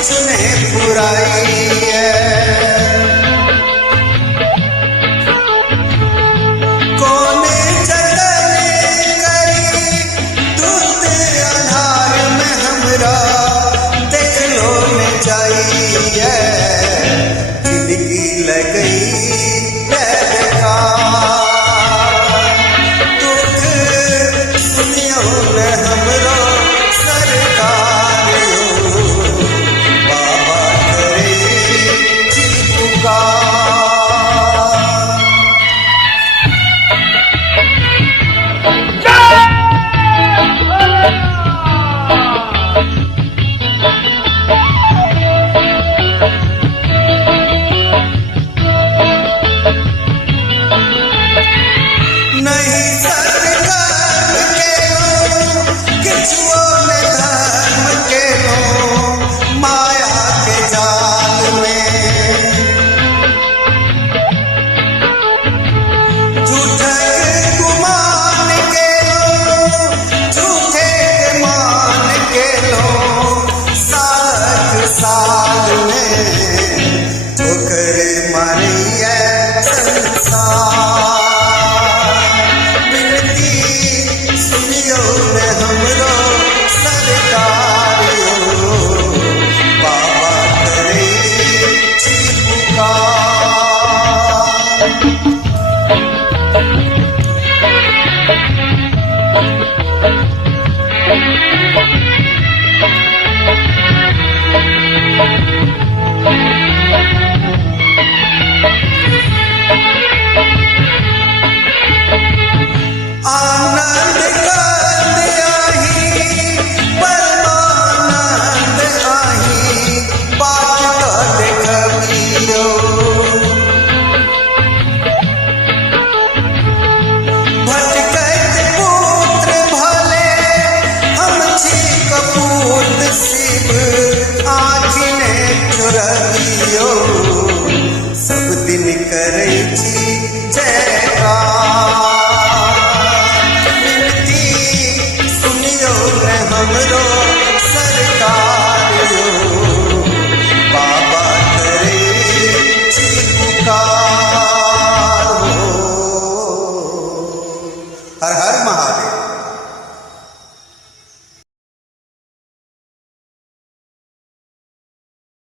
उसने बुराई है। कोने जतने करी दूध अनार में हमरा देख लो ने चाहिए। जिंदगी लग गई दुख सुनियो न हमरो सरकार बाबा करे जी पुकार। नहीं सरकार के लो किछुओ ने धर्म के लो माया के जाल में। झूठे गुमान के लो झूठे मान के लो साल साल में ठोकर मारी है संसार। सुनियो न हमरो सरकार बाबा करे जी पुकार।